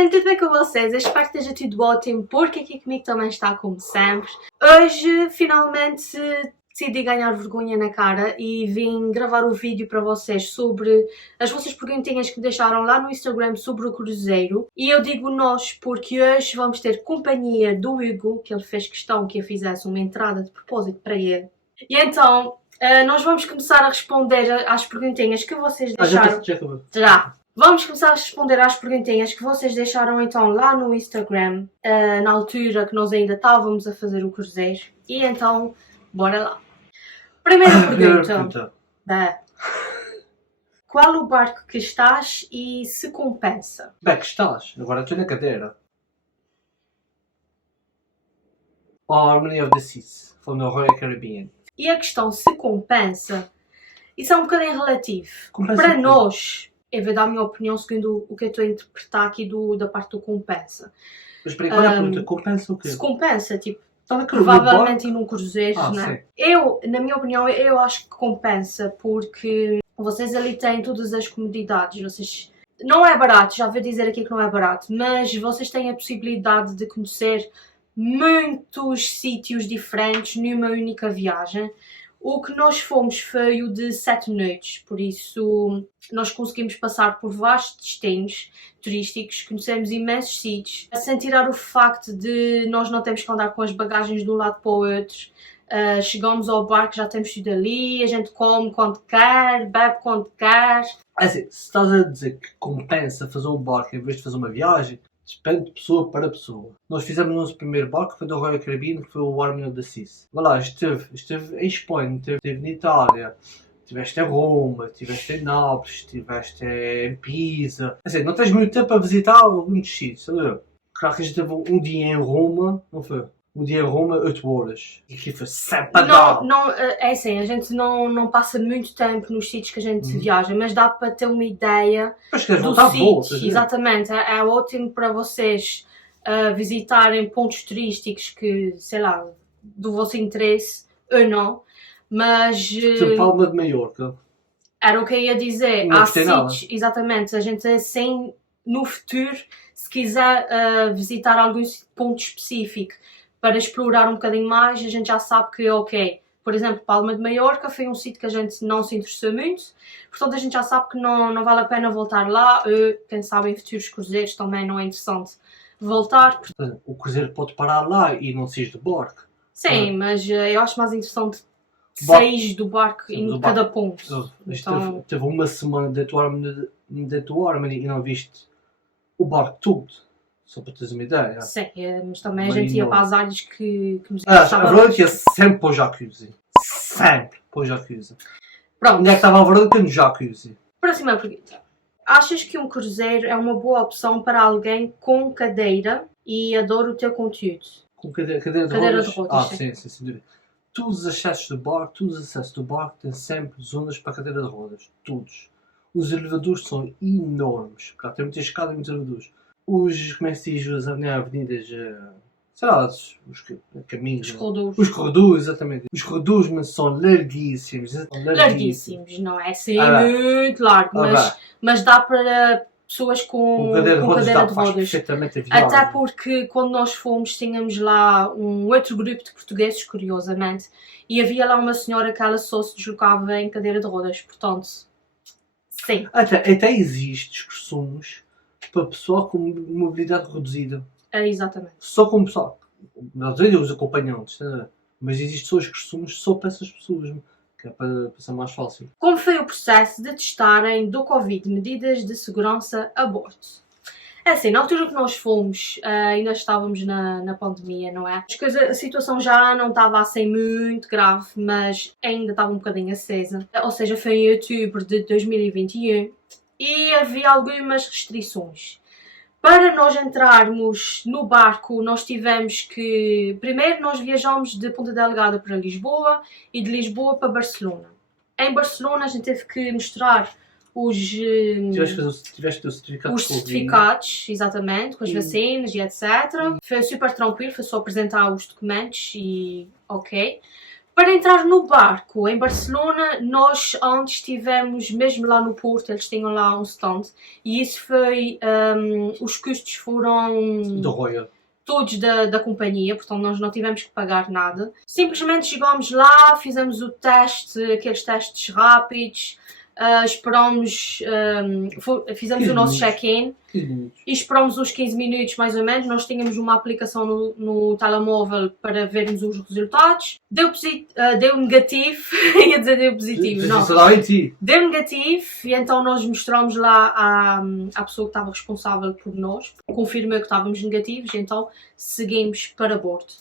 gente, tudo bem com vocês? Eu espero que esteja tudo ótimo, porque aqui comigo também está como sempre. Hoje, finalmente, decidi ganhar vergonha na cara e vim gravar o vídeo para vocês sobre as vossas perguntinhas que me deixaram lá no Instagram sobre o cruzeiro. E eu digo nós porque hoje vamos ter companhia do Hugo, que ele fez questão que eu fizesse uma entrada de propósito para ele. E então, nós vamos começar a responder às perguntinhas que vocês deixaram. Já. Vamos começar a responder às perguntinhas que vocês deixaram então lá no Instagram, na altura que nós ainda estávamos a fazer o cruzeiro. E então, bora lá. Primeira pergunta. Qual o barco que estás e se compensa? Bem, que estás? Agora estou na cadeira. Harmony of the Seas, from the Royal Caribbean. E a questão se compensa, isso é um bocadinho relativo. Compensa para o quê? nós, eu vou dar a minha opinião segundo o que eu estou a interpretar aqui da parte do compensa. Mas espera aí, qual é a pergunta? Compensa o quê? Se compensa, tipo, Estava aqui provavelmente ir num cruzeiro, não é? sim. Eu, na minha opinião, eu acho que compensa porque vocês ali têm todas as comodidades. Vocês... Não é barato, já vou dizer aqui que não é barato, mas vocês têm a possibilidade de conhecer muitos sítios diferentes numa única viagem. O que nós fomos foi o de 7 noites, por isso nós conseguimos passar por vários destinos turísticos, conhecemos imensos sítios, sem tirar o facto de nós não termos que andar com as bagagens de um lado para o outro. Chegamos ao barco, já temos tudo ali, a gente come quando quer, bebe quando quer. Assim, se estás a dizer que compensa fazer um barco em vez de fazer uma viagem, depende de pessoa para pessoa. Nós fizemos o nosso primeiro barco, foi do Royal Caribbean, que foi o Harmony of the Seas. Vai lá, esteve em Espanha, esteve na Itália, estiveste em Roma, estiveste em Nápoles, estiveste em Pisa. Assim, não tens muito tempo para visitar muitos sítios, sabe? Claro que a gente teve um dia em Roma, não foi? Um dia em Roma, 8 horas. E aqui foi sempre a dar. Não, é assim, a gente não passa muito tempo nos sítios que a gente viaja, mas dá para ter uma ideia do sítio. Exatamente, é ótimo para vocês visitarem pontos turísticos que, sei lá, do vosso interesse ou não, mas... Palma de Maiorca. Era o que eu ia dizer, não há sítios, exatamente, a gente assim, no futuro, se quiser visitar algum ponto específico, para explorar um bocadinho mais, a gente já sabe que, ok, por exemplo, Palma de Maiorca foi um sítio que a gente não se interessou muito, portanto a gente já sabe que não vale a pena voltar lá, quem sabe em futuros cruzeiros também não é interessante voltar. O cruzeiro pode parar lá e não sair do barco. Sim, mas eu acho mais interessante sair do barco em cada ponto. Então... Teve uma semana dentro do Harmony e não viste o barco todo. Só para teres uma ideia. Sim, mas também a gente ia para as áreas que nos interessava. A Verônica ia sempre para o jacuzzi. Sempre para o jacuzzi. Pronto. Onde é que estava a Verônica? No jacuzzi. Próxima pergunta. Achas que um cruzeiro é uma boa opção para alguém com cadeira e adora o teu conteúdo? Com cadeira de rodas? Sim, sem dúvida. Todos os acessos do barco têm sempre zonas para cadeira de rodas. Todos. Os elevadores são enormes. Claro, tem muita escada e muitos elevadores. Como é que se diz, as avenidas, sei lá, os caminhos. Os corredores, exatamente. Os corredores são larguíssimos. Larguíssimos, não é assim muito largo, mas dá para pessoas com cadeira de rodas. Até porque quando nós fomos tínhamos lá um outro grupo de portugueses, curiosamente, e havia lá uma senhora que ela só se deslocava em cadeira de rodas, portanto, sim. Até existe excursões para pessoal com mobilidade reduzida. Exatamente. Só com pessoal. Não sei os acompanhantes, mas existem só excursões só para essas pessoas, que é para ser mais fácil. Como foi o processo de testarem do Covid medidas de segurança a bordo? É assim, na altura que nós fomos, ainda estávamos na pandemia, não é? A situação já não estava assim muito grave, mas ainda estava um bocadinho acesa. Ou seja, foi em outubro de 2021. E havia algumas restrições. Para nós entrarmos no barco, nós tivemos que... Primeiro, nós viajámos de Ponta Delgada para Lisboa e de Lisboa para Barcelona. Em Barcelona, a gente teve que mostrar os certificados, exatamente, com as vacinas e etc. Foi super tranquilo, foi só apresentar os documentos e ok. Para entrar no barco em Barcelona, nós antes tivemos, mesmo lá no Porto, eles tinham lá um stand, e isso foi, os custos foram Do Royal. todos da companhia, portanto nós não tivemos que pagar nada. Simplesmente chegámos lá, fizemos o teste, aqueles testes rápidos, esperamos, fizemos o nosso check-in e esperamos uns 15 minutos mais ou menos. Nós tínhamos uma aplicação no telemóvel para vermos os resultados. Deu negativo, ia dizer deu positivo, não. Deu negativo e então nós mostramos lá à pessoa que estava responsável por nós, confirmou que estávamos negativos e então seguimos para bordo.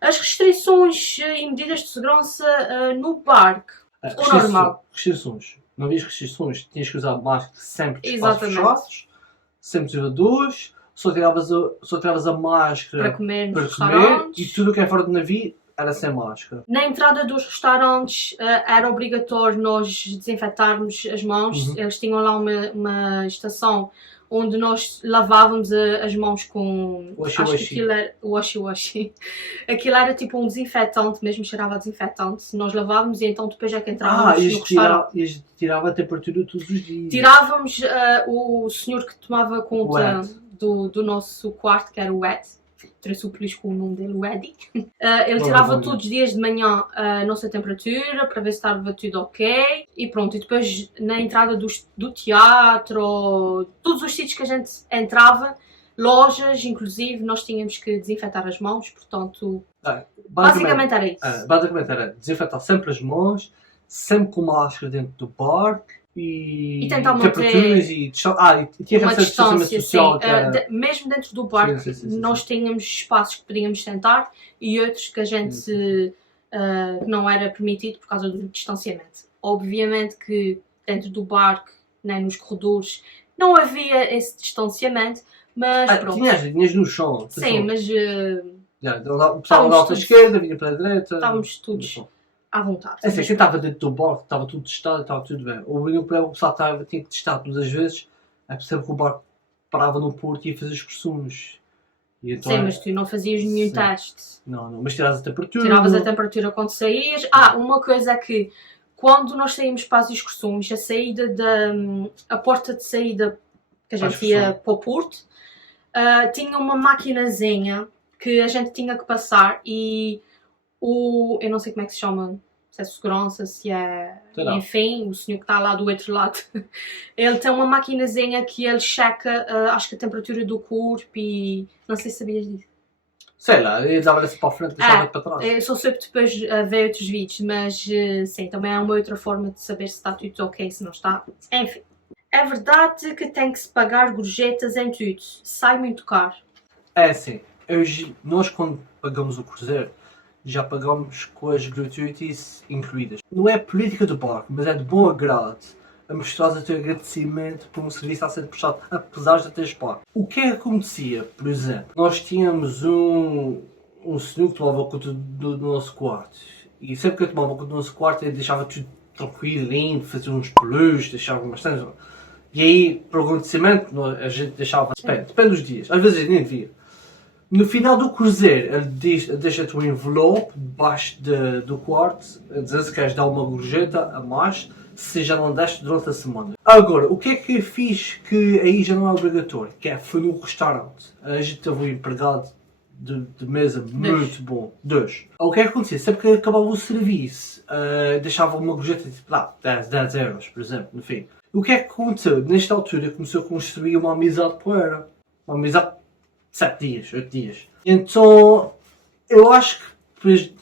As restrições e medidas de segurança no barco, o normal. Restrições. Não havias restrições, tinhas que usar máscara sempre de espaços fechados, sempre de só tiravas a máscara para comer nos comer restaurantes. e tudo o que é fora do navio era sem máscara. Na entrada dos restaurantes era obrigatório nós desinfetarmos as mãos. Eles tinham lá uma estação onde nós lavávamos as mãos com... Washi acho washi. que aquilo era washi. Aquilo era tipo um desinfetante, mesmo cheirava a desinfetante. Nós lavávamos e então depois é que entrávamos no restaurante. E tirava a temperatura todos os dias. Tirávamos o senhor que tomava conta do nosso quarto, que era o Ed. Trouxe o peluche com o nome dele, o Eddie. Ele tirava todos os dias de manhã a nossa temperatura para ver se estava tudo ok. E pronto, e depois na entrada do teatro, todos os sítios que a gente entrava, lojas inclusive, nós tínhamos que desinfetar as mãos, portanto, basicamente era isso. Basicamente era desinfetar sempre as mãos, sempre com máscara dentro do barco. E tentar manter temperaturas e tinha uma distância, social, mesmo dentro do barco, sim. nós tínhamos espaços que podíamos sentar e outros que a gente que não era permitido por causa do distanciamento. Obviamente que dentro do barco, nem nos corredores, não havia esse distanciamento, mas pronto. Tinhas no chão. Sim, mas o pessoal da alta esquerda vinha para a direita. Estávamos todos à vontade. É assim, quem estava dentro do barco, estava tudo testado e estava tudo bem. O único problema que o pessoal tinha que testar todas as vezes é perceber que o barco parava no porto e ia fazer excursões. Então, sim, mas tu não fazias nenhum teste. Não, mas tiravas a temperatura. Tiravas a temperatura quando saías. Uma coisa é que quando nós saímos para as excursões, a porta de saída que a gente ia para o porto, tinha uma maquinazinha que a gente tinha que passar e eu não sei como é que se chama, se é segurança, se é... Enfim, o senhor que está lá do outro lado, ele tem uma maquinazinha que ele checa, acho que a temperatura do corpo e... Não sei se sabias disso. Sei lá, ele dava-se para a frente e deixava para trás. Eu só soube depois ver outros vídeos, mas sim, também é uma outra forma de saber se está tudo ok, se não está. Enfim. É verdade que tem que se pagar gorjetas em tudo. Sai muito caro. É assim, nós quando pagamos o cruzeiro, já pagamos com as gratuities incluídas. Não é política do barco, mas é de bom agrado a mostrar o teu agradecimento por um serviço a ser prestado, apesar de teres pago. O que é que acontecia, por exemplo? Nós tínhamos um senhor que tomava conta do nosso quarto. E sempre que eu tomava conta do nosso quarto, ele deixava tudo tranquilo, limpo, fazia uns peluches, deixava bastante. E aí, por agradecimento, a gente deixava... Depende dos dias. Às vezes nem devia. No final do cruzeiro, ele deixa-te um envelope debaixo do quarto, a dizer se queres dar uma gorjeta a mais, se já não deste durante a semana. Agora, o que é que eu fiz que aí já não é obrigatório? Foi no restaurante. A gente teve um empregado de mesa muito bom. 2. O que é que acontecia? Sempre que acabava o serviço, deixava uma gorjeta tipo 10 euros, por exemplo, no fim. O que é que aconteceu? Nesta altura começou a construir uma amizade com ela. Uma amizade 7 dias, 8 dias. Então, eu acho que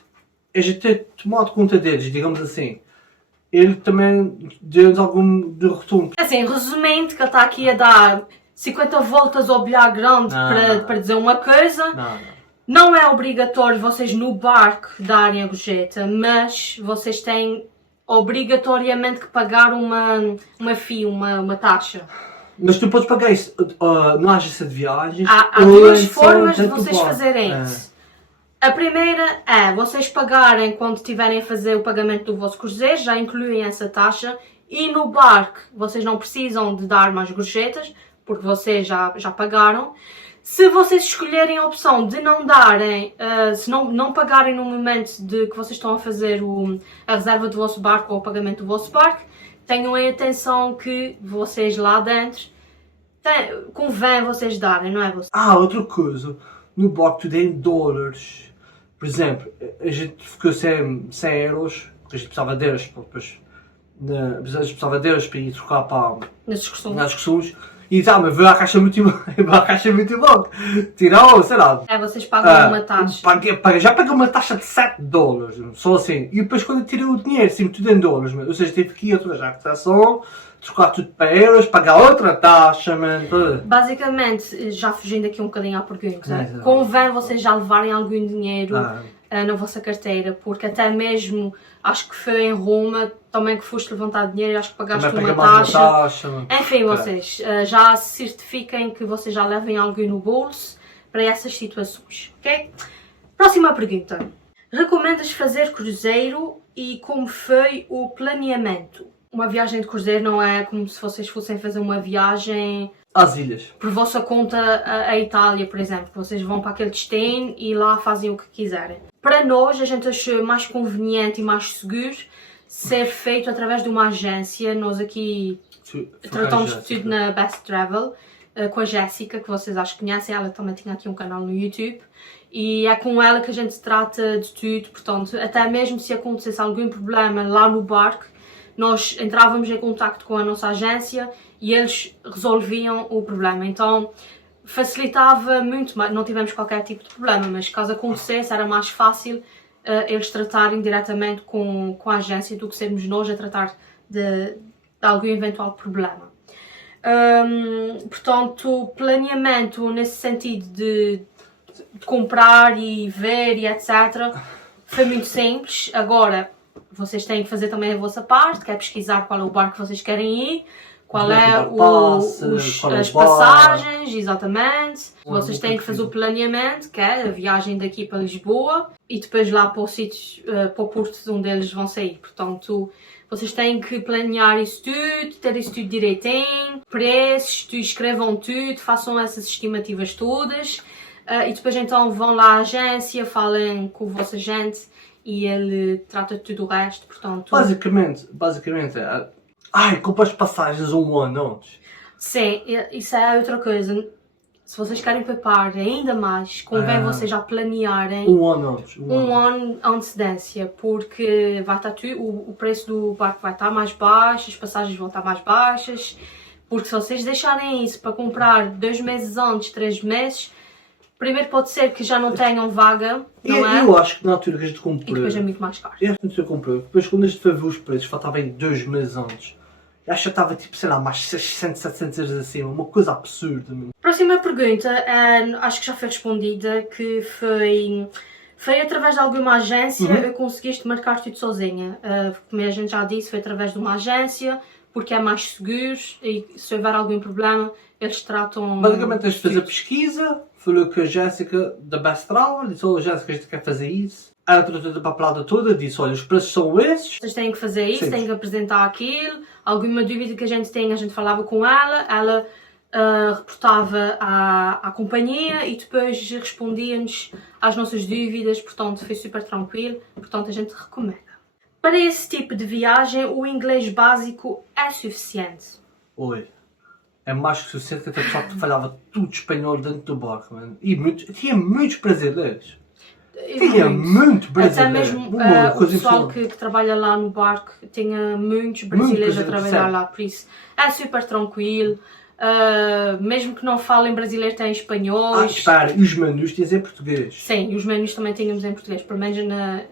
a gente ter tomado conta deles, digamos assim, ele também deu-nos algum de retorno. Assim, resumindo, que ele está aqui a dar 50 voltas ao bilhar grande para dizer uma coisa. Não é obrigatório vocês no barco darem a gorjeta, mas vocês têm obrigatoriamente que pagar uma fee, uma taxa. Mas tu podes pagar isso na agência de viagens. Há duas formas de vocês fazerem isso. A primeira é vocês pagarem quando estiverem a fazer o pagamento do vosso cruzeiro, já incluem essa taxa, e no barco vocês não precisam de dar mais gorjetas, porque vocês já pagaram. Se vocês escolherem a opção de não darem, se não pagarem no momento de que vocês estão a fazer a reserva do vosso barco ou o pagamento do vosso barco, tenham em atenção que vocês lá dentro, convém vocês darem, não é? Outra coisa, no barco tudo é em dólares. Por exemplo, a gente ficou sem euros, porque a gente precisava deles, depois, a gente precisava deles para ir trocar nas discussões. E mas veio a caixa muito bom. Tirou, sei lá. Vocês pagam uma taxa. Já paguei uma taxa de 7 dólares, só assim. E depois quando eu tirei o dinheiro, sempre tudo em dólares, ou seja, tive que ir outra já a cotação, trocar tudo para euros, pagar outra taxa, mano. Basicamente, já fugindo aqui um bocadinho à pergunta, convém vocês já levarem algum dinheiro na vossa carteira, porque até mesmo, acho que foi em Roma, também que foste levantar dinheiro, acho que pagaste uma taxa. Enfim, vocês já se certifiquem que vocês já levem algo no bolso para essas situações, ok? Próxima pergunta. Recomendas fazer cruzeiro e como foi o planeamento? Uma viagem de cruzeiro não é como se vocês fossem fazer uma viagem às ilhas. Por vossa conta a Itália, por exemplo. Vocês vão para aquele destino e lá fazem o que quiserem. Para nós, a gente achou mais conveniente e mais seguro ser feito através de uma agência. Nós aqui tratamos de tudo na Best Travel, com a Jéssica, que vocês acho que conhecem. Ela também tinha aqui um canal no YouTube. E é com ela que a gente trata de tudo. Portanto, até mesmo se acontecesse algum problema lá no barco, nós entrávamos em contacto com a nossa agência e eles resolviam o problema. Então facilitava muito, não tivemos qualquer tipo de problema, mas caso acontecesse era mais fácil eles tratarem diretamente com a agência do que sermos nós a tratar de algum eventual problema. Portanto, planeamento nesse sentido de comprar e ver e etc. foi muito simples. Agora, vocês têm que fazer também a vossa parte, que é pesquisar qual é o barco que vocês querem ir, qual é as passagens, exatamente. Vocês têm que fazer o planeamento, que é a viagem daqui para Lisboa, e depois lá para o sítio, para o porto de onde eles vão sair. Portanto, vocês têm que planear isso tudo, ter isso tudo direitinho, preços, escrevam tudo, façam essas estimativas todas, e depois então vão lá à agência, falem com o vosso agente, e ele trata de tudo o resto, portanto... Basicamente compras passagens um ano antes. Sim, isso é outra coisa. Se vocês querem poupar ainda mais, convém vocês já planearem... Um ano antes. Um ano antecedência, porque vai estar tudo, o preço do barco vai estar mais baixo, as passagens vão estar mais baixas, porque se vocês deixarem isso para comprar 2 meses antes, 3 meses... Primeiro pode ser que já não tenham vaga, não é? Eu acho que na altura que a gente comprou... E depois é muito mais caro. Depois quando a gente foi ver os preços, faltava em 2 meses antes. Eu acho que estava tipo, sei lá, mais 600, 700 euros acima, uma coisa absurda. Próxima pergunta, acho que já foi respondida, que foi através de alguma agência, eu conseguiste marcar tudo sozinha. Como a gente já disse, foi através de uma agência, porque é mais seguro e se houver algum problema, eles tratam... Basicamente tens de fazer pesquisa, falou com a Jéssica da Best Travel, disse, olha Jéssica, a gente quer fazer isso. Ela tratou da papelada toda, disse, olha, os preços são esses. Vocês têm que fazer isso, têm que apresentar aquilo, alguma dúvida que a gente tem, a gente falava com ela reportava à companhia e depois respondia-nos às nossas dúvidas, portanto foi super tranquilo, portanto a gente recomenda. Para esse tipo de viagem, o inglês básico é suficiente? Oi. É mais que suficiente que até pessoal que falava tudo espanhol dentro do barco, mano. E tinha muitos brasileiros. Tinha muito brasileiros. Até mesmo o pessoal que trabalha lá no barco tinha muitos brasileiros a trabalhar lá, por isso é super tranquilo. Mesmo que não falem brasileiro, tem espanhóis. Espera, e os menus tinhas em português? Sim, e os menus também tínhamos em português, pelo menos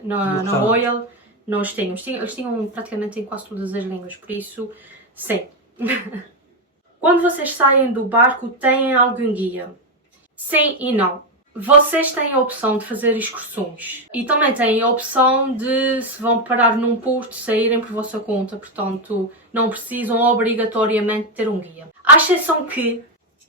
na Royal nós tínhamos. Eles tinham praticamente em quase todas as línguas, por isso, sim. Quando vocês saem do barco, têm algum guia? Sim e não. Vocês têm a opção de fazer excursões e também têm a opção de, se vão parar num porto, saírem por vossa conta, portanto não precisam obrigatoriamente ter um guia. À exceção que,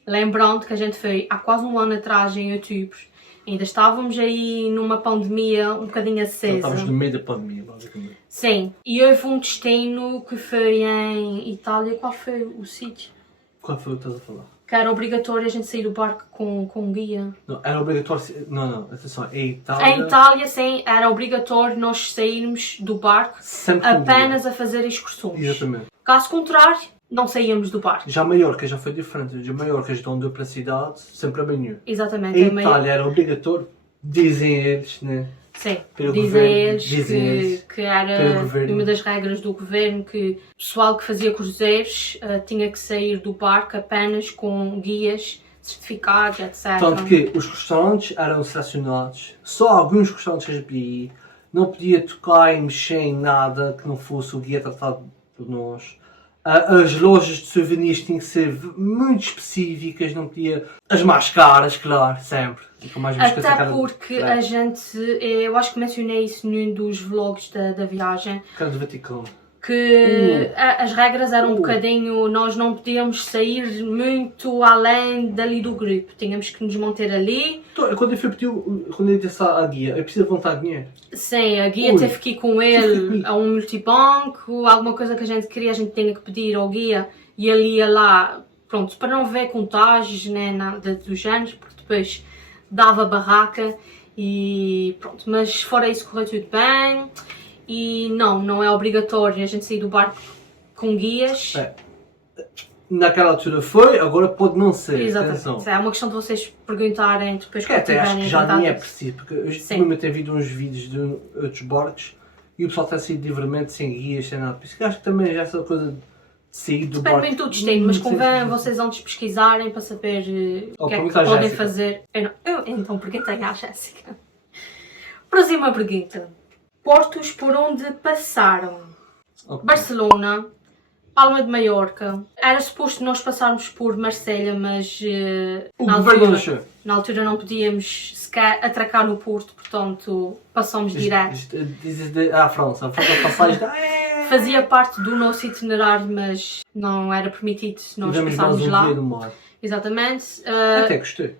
lembrando que a gente foi há quase um ano atrás em outubro, ainda estávamos aí numa pandemia um bocadinho acesa. Estávamos no meio da pandemia, basicamente. Sim, e houve um destino que foi em Itália. Qual foi o sítio? Qual foi o que estás a falar? Que era obrigatório a gente sair do barco com guia. Não, era obrigatório. Não, atenção, em Itália. Em Itália, sim, era obrigatório nós sairmos do barco sempre com apenas guia. a fazer excursões. Exatamente. Caso contrário, não saíamos do barco. Já Maiorca já foi diferente. Já Maiorca, de onde eu para a cidade, sempre a banho. Exatamente. Em Itália era obrigatório, dizem eles, né? Sim, Pelo dizem governo, eles dizem eles, que era pelo governo. uma das regras do governo que o pessoal que fazia cruzeiros tinha que sair do barco apenas com guias certificados, etc. Tanto que os restaurantes eram selecionados, só alguns restaurantes que a gente podia ir, não podia tocar e mexer em nada que não fosse o guia tratado por nós. As lojas de souvenirs tinham que ser muito específicas, não podia... As mais caras, claro, sempre. Até porque a gente, eu acho que mencionei isso num dos vlogs da viagem, Cara do Vaticano. que as regras eram um bocadinho, nós não podíamos sair muito além dali do grupo, tínhamos que nos manter ali. Então, quando eu disse à guia, eu preciso levantar dinheiro. Sim, a guia teve que ir com ele a um multibanco, alguma coisa que a gente queria, a gente tinha que pedir ao guia e ele ia lá, pronto, para não ver contágios, né, nada dos géneros, porque depois dava barraca e pronto, mas fora isso correu tudo bem e não é obrigatório a gente sair do barco com guias. Naquela altura foi, agora pode não ser. Exatamente, atenção. é uma questão de vocês perguntarem depois quando Até acho que tiverem já nem é contato. preciso, porque eu ultimamente tenho visto uns vídeos de outros barcos e o pessoal tem saído livremente sem guias, sem nada. Por isso que acho que também já essa coisa de sair do Depende barco. bem do destino, mas convém vocês antes pesquisarem para saber o que é que pergunta à podem Jéssica. fazer. Eu então perguntei à Jéssica. Próxima pergunta. Portos por onde passaram? Ok. Barcelona, Palma de Maiorca. Era suposto nós passarmos por Marselha, mas O governo não deixou. na altura não podíamos sequer atracar no Porto, portanto passamos direto. Dizes à França, a passagem Fazia parte do nosso itinerário, mas não era permitido nós tivemos mais passarmos um lá. dia no mar. Exatamente. Até gostei.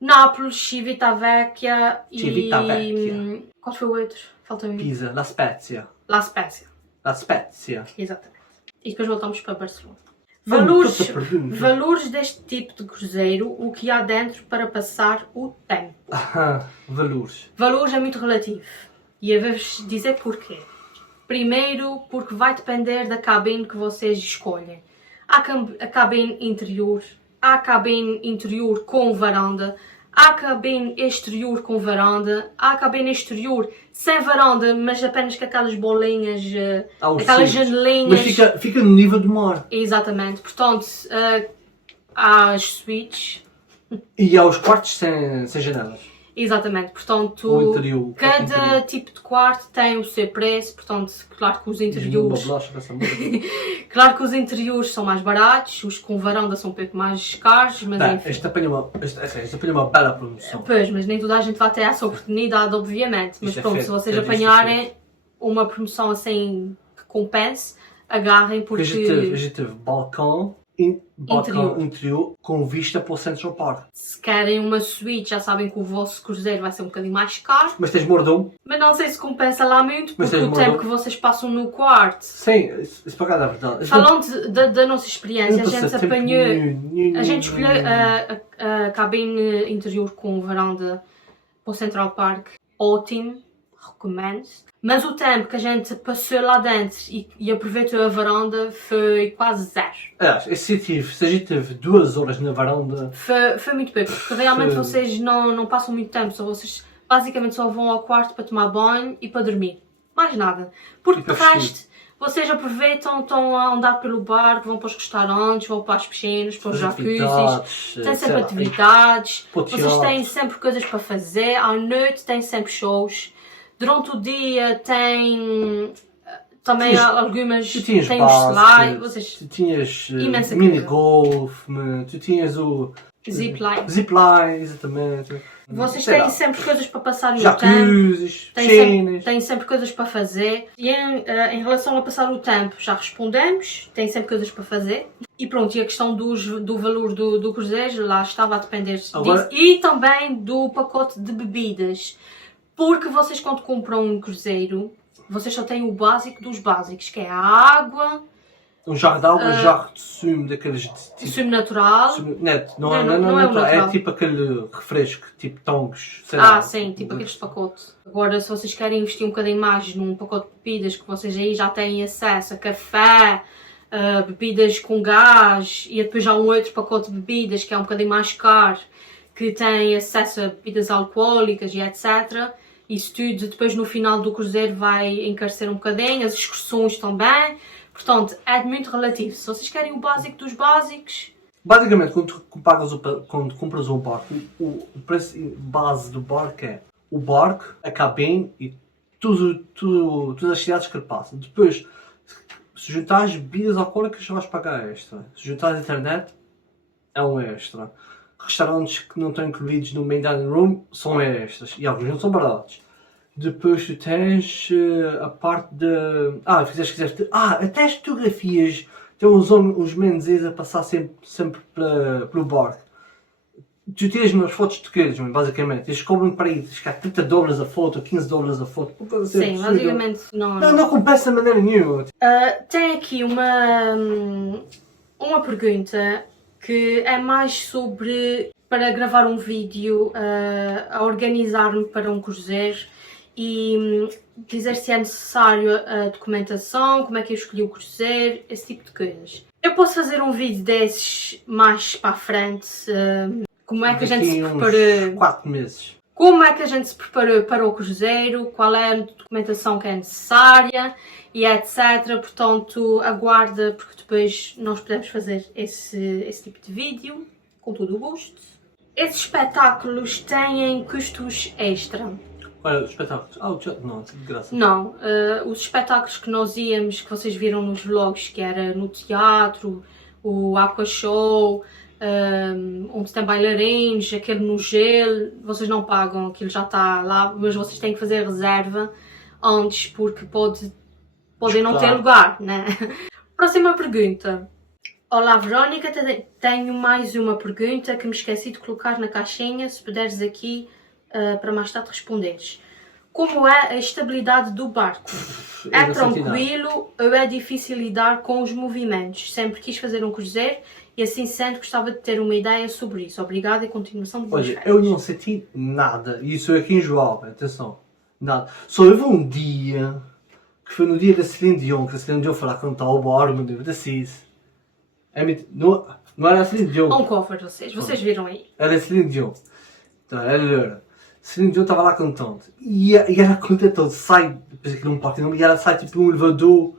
Nápoles, Civitavecchia e... Civitavecchia. Qual foi o outro? Falta-me. Pisa, La Spezia. La Spezia. La Spezia. Exatamente. E depois voltamos para Barcelona. Vamos, toda pergunta. Valores deste tipo de cruzeiro, o que há dentro para passar o tempo. Valores. Valores é muito relativo. E eu vou-vos dizer porquê. Primeiro, porque vai depender da cabine que vocês escolhem. Há a cabine interior, há a cabine interior com varanda, há a cabine exterior com varanda, há a cabine exterior sem varanda, mas apenas com aquelas bolinhas, aquelas janelinhas. Mas fica no nível do mar. Exatamente. Portanto, há as suítes. E há os quartos sem janelas. Exatamente, portanto, O interior, cada interior. tipo de quarto tem o seu preço, portanto, claro que os interiores, claro que os interiores são mais baratos, os com varanda são um pouco mais caros, mas Bem, enfim. este apanha uma bela promoção. Pois, mas nem toda a gente vai ter essa oportunidade, obviamente, mas Isto é pronto, feito, se vocês é disto apanharem uma promoção assim que compense, agarrem porque... A gente teve balcão interior com vista para o Central Park. Se querem uma suíte, já sabem que o vosso cruzeiro vai ser um bocadinho mais caro, Mas tens mordomo? mas não sei se compensa lá muito, Mas porque tens o tempo mordomo? que vocês passam no quarto. Sim, isso para cá é verdade. Falando da nossa experiência, a gente escolheu a cabine interior com varanda para o Central Park, ótimo, recomendo. Mas o tempo que a gente passou lá dentro e aproveitou a varanda foi quase zero. Se a gente teve 2 horas na varanda... Foi muito pouco, porque realmente vocês não passam muito tempo, vocês basicamente só vão ao quarto para tomar banho e para dormir. Mais nada. Porque de resto, vocês aproveitam, estão a andar pelo barco, vão para os restaurantes, vão para as piscinas, para os jacuzzis, têm sempre atividades, vocês têm sempre coisas para fazer, à noite têm sempre shows. Durante o dia tem também algumas... Tu tinhas tem os slides, vocês... tu tinhas imensa mini-golf, tu tinhas o... Zipline. Zipline, exatamente. Vocês têm sempre coisas para passar no jacuzzis, piscinas... Têm sempre coisas para fazer. E em relação a passar o tempo, já respondemos. Tem sempre coisas para fazer. E pronto, e a questão do valor do cruzeiro, lá estava a depender disso. E também do pacote de bebidas. Porque vocês quando compram um cruzeiro, vocês só têm o básico dos básicos, que é a água, Um jarro de água, um jarro de sumo daqueles de tipo. Sumo natural. Não é o natural, é natural. tipo aquele refresco, tipo tongos. Sei lá. Sim, tipo aqueles de pacote. Agora, se vocês querem investir um bocadinho mais num pacote de bebidas que vocês aí já têm acesso a café, bebidas com gás e depois já um outro pacote de bebidas que é um bocadinho mais caro, que tem acesso a bebidas alcoólicas e etc. Isso tudo depois no final do cruzeiro vai encarecer um bocadinho, as excursões também. Portanto, é muito relativo. Se vocês querem o básico dos básicos... Basicamente, quando compras um barco, o preço base do barco é o barco, a cabine e todas as cidades que ele passa. Depois, se juntares bebidas alcoólicas, já vais pagar extra. Se juntares internet, é um extra. Restaurantes que não estão incluídos no main dining room são extras. E alguns não são baratos. Depois tu tens a parte de... fizeste... até as fotografias. Tem os menos a passar sempre pelo barco. Tu tiras umas fotos de queijo, basicamente. Eles cobram para aí, acho que há 30 dólares a foto, 15 dólares a foto. Sim, basicamente não... Não compensa de maneira nenhuma. Tem aqui uma pergunta que é mais sobre para gravar um vídeo, a organizar-me para um cruzeiro e dizer se é necessário a documentação, como é que eu escolhi o cruzeiro, esse tipo de coisas. Eu posso fazer um vídeo desses mais para a frente, como é que a gente se preparou... 4 meses. Como é que a gente se preparou para o cruzeiro, qual é a documentação que é necessária e etc. Portanto, aguarda porque depois nós podemos fazer esse tipo de vídeo, com todo o gosto. Esses espetáculos têm custos extra. Olha, os espetáculos. O teatro não, de graça. Não, os espetáculos que nós íamos, que vocês viram nos vlogs, que era no teatro, o Aqua Show, onde tem bailarinos, aquele no gelo, vocês não pagam, aquilo já está lá, mas vocês têm que fazer reserva antes porque podem não ter lugar, né? Próxima pergunta. Olá Verónica, tenho mais uma pergunta que me esqueci de colocar na caixinha, se puderes aqui para mais tarde responderes. Como é a estabilidade do barco? É tranquilo ou é difícil lidar com os movimentos? Sempre quis fazer um cruzeiro e assim sendo gostava de ter uma ideia sobre isso. Obrigada e continuação de boas férias. Eu não senti nada, isso aqui em João, atenção, nada. Só houve um dia, que foi no dia da Celine Dion, que a Celine Dion foi lá cantar o barman da CIS. Não era a Celine Dion. Um cover vocês viram aí. Era a Celine Dion. Então, era. Celine Dion estava lá cantando. E ela cantando, sai, depois aquilo não parte não, e ela sai tipo um elevador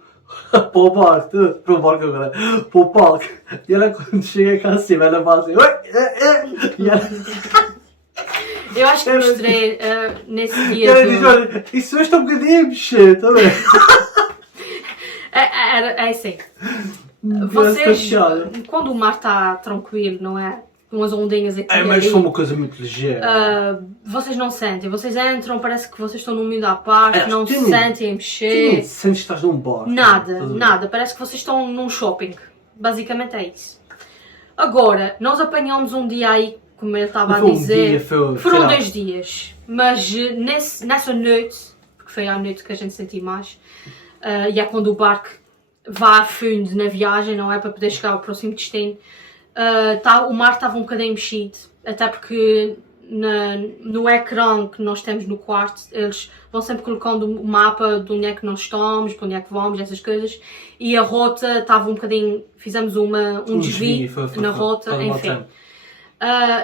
para o barco, agora, para o palco. E ela quando chega cá acima, ela fala assim, e ela... Eu acho que mostrei nesse dia. E ela diz, olha, isso hoje está um bocadinho a mexer, está bem? É assim. Vocês, quando o mar está tranquilo, não é? Umas ondinhas aqui mas foi uma coisa muito ligeira. Vocês não sentem, vocês entram, parece que vocês estão num mundo à parte, não se sentem a mexer. Não sentes que estás num bar. Nada, parece que vocês estão num shopping. Basicamente é isso. Agora, nós apanhamos um dia aí, como ele estava a dizer, foram 2 dias, mas nessa noite, porque foi à noite que a gente sentiu mais, e é quando o barco vai a fundo na viagem, não é? Para poder chegar ao próximo destino. O mar estava um bocadinho mexido, até porque no ecrã que nós temos no quarto, eles vão sempre colocando o mapa de onde é que nós estamos, para onde é que vamos, essas coisas, e a rota estava um bocadinho, fizemos um desvio na rota, enfim.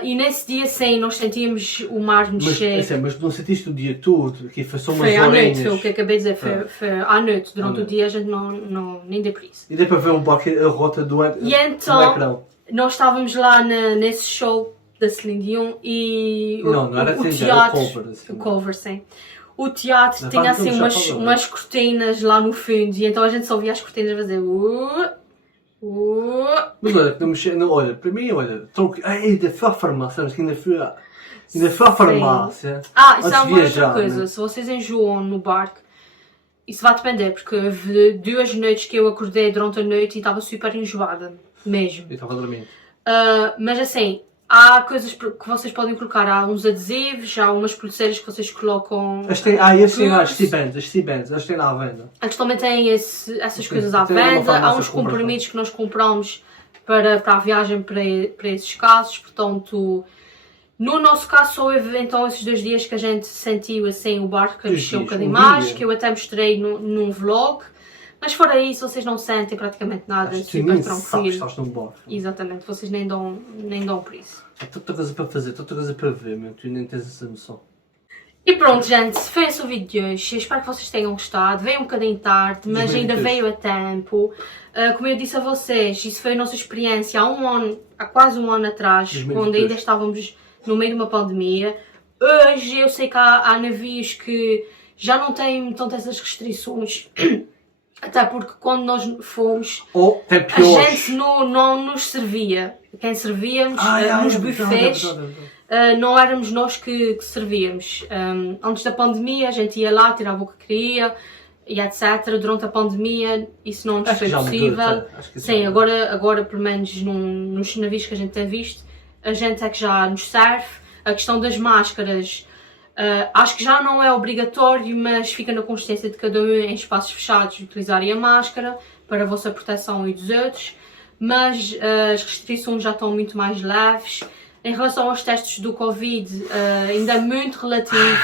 E nesse dia sim, nós sentíamos o mar mexer. Mas não sentiste o dia todo? Que foi só umas horinhas? Foi à noite, foi o que acabei de dizer, foi à noite. Durante o dia a gente nem deu por isso. E deu para ver um pouco a rota do ecrã? E então, nós estávamos lá nesse show da Celine Dion e não era o teatro, teatro, era o cover, assim. o cover, sim. O teatro tinha assim umas cortinas lá no fundo e então a gente só via as cortinas fazer Mas olha, olha, para mim, olha, ainda fui à farmácia, sabes que ainda fui à farmácia. Isso é uma outra coisa, né? Se vocês enjoam no barco, isso vai depender, porque houve 2 noites que eu acordei durante a noite e estava super enjoada, mesmo. Eu estava a dormir. Mas assim, Há coisas que vocês podem colocar, há uns adesivos, há umas pulseiras que vocês colocam. Esses têm lá, as C-Bands, eles têm lá à venda. Eles também têm essas coisas à tem uma venda, há farmácia uns que compra, comprimidos que nós compramos para a viagem para esses casos, portanto, no nosso caso só houve então esses 2 dias que a gente sentiu assim o barco a mexer um bocadinho mais, que eu até mostrei num vlog. Mas fora isso, vocês não sentem praticamente nada, super tranquilo. Estás num barco. Exatamente, vocês nem dão por isso. Há tanta coisa para fazer, tanta coisa para ver, meu, tu nem tens essa noção. E pronto, gente, foi esse o vídeo de hoje. Eu espero que vocês tenham gostado. Veio um bocadinho tarde, mas ainda veio a tempo. Como eu disse a vocês, isso foi a nossa experiência há quase um ano atrás, quando ainda estávamos no meio de uma pandemia. Hoje eu sei que há navios que já não têm tantas essas restrições. Até porque quando nós fomos, a gente não nos servia. Quem servíamos nos buffets, não éramos nós que servíamos. Antes da pandemia a gente ia lá, tirava o que queria e etc. Durante a pandemia isso não nos foi possível. Sim, agora pelo menos nos navios que a gente tem visto, a gente é que já nos serve. A questão das máscaras, acho que já não é obrigatório, mas fica na consciência de cada um em espaços fechados utilizarem a máscara para a vossa proteção e dos outros, mas as restrições já estão muito mais leves. Em relação aos testes do Covid, ainda é muito relativo,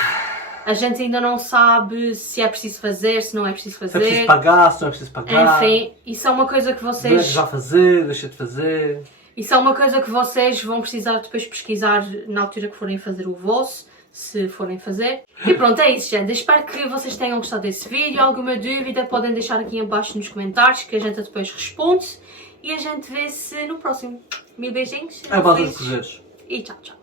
a gente ainda não sabe se é preciso fazer, se não é preciso fazer. Se é preciso pagar, se não é preciso pagar. Enfim, isso é uma coisa que vocês... Deixa já fazer, deixa de fazer. Isso é uma coisa que vocês vão precisar depois pesquisar na altura que forem fazer o vosso, se forem fazer. E pronto, é isso, gente. Eu espero que vocês tenham gostado desse vídeo. Alguma dúvida podem deixar aqui em baixo nos comentários, que a gente depois responde. E a gente vê-se no próximo. Mil beijinhos. É bom dos desejos. E tchau, tchau.